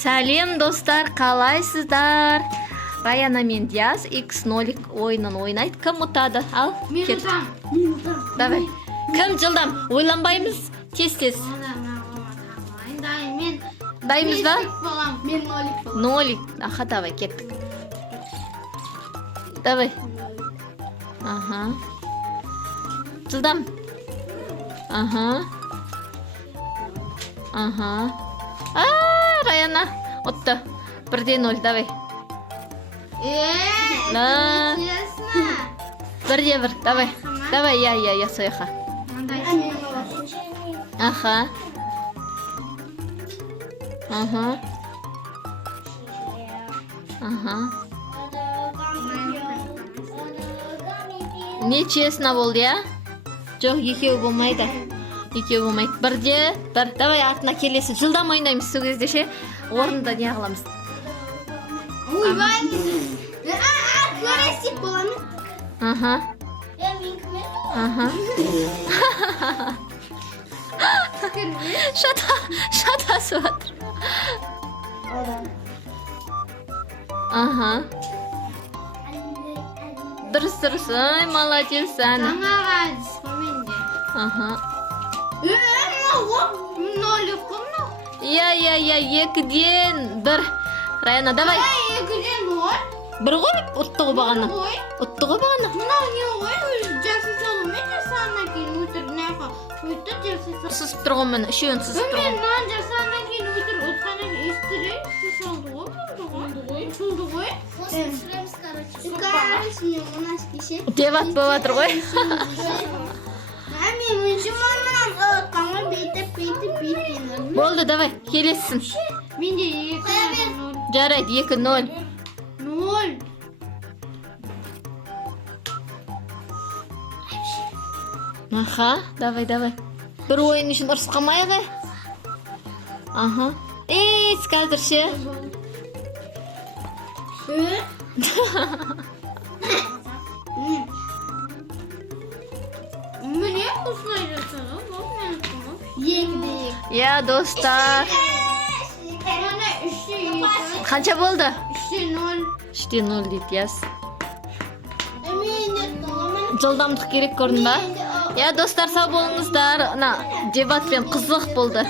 Сәлем достар, қалайсыздар? Раяна мен Диас X0 ойынын ойнайды. Кім ұтады? Ал, кет. Давай. Кім жылдам? Ойланбаймыз. Тез-тез. Дайымыз ба? Мен нолик боламын. Нолик. Аха, давай, кеттік. Давай. Аха. Жылдам. Аха. Аха. Раяна. Отты. 1-0, давай. Да. Честно. 1-1, давай. Давай, я, сояха. Аха. Аха. Аха. Не честно болды, я? Жоқ, екеу болмайды. Екеу болмайды. 1-1. Давай, артына келесі. Жылдам ойнаймыз сол кезде ше. Орында не қыламыз? Ойбай. Көресіп боламыз. Аха. Аха. Шатасып жатыр. Аха. Дұрыс. Ай, молодец, Ана. Жаңаға менде. Аха. Нолик қымна. Я, 2-ден 1. Раяна, давай. 2-ден 0. 1 ғой, ұтты ғой бағана. Ұтты ғой бағана. Мынау не ғой? Жасын салумен жасағаннан кейін өтір неға. Өтті жасын салу. Сызып тұр ғой мені, үшеуін сызып тұр Мен ғой. мынау жасағаннан кейін өтір ұтқаннан естірей. Салды ғой, болды ғой. Короче, мне у нас кеше. Дебат болып жатыр ғой. Мен өзім анан қаңа бейтіп. Болды, давай, келесін. Менде 2-0. Жарайды, 2-0. 0. Аха, давай. Бір ойын үшін ұрысып қалмайық. Аха. Қазір ше. Мне осылай жасады. Егді. Я, достар. Мана 3-2. Қанша болды? 3-0. 3-0 дейді, яс. Жылдамдық керек көрдің ба? Я, достар, сау болыңыздар. Дебатпен қызық болды.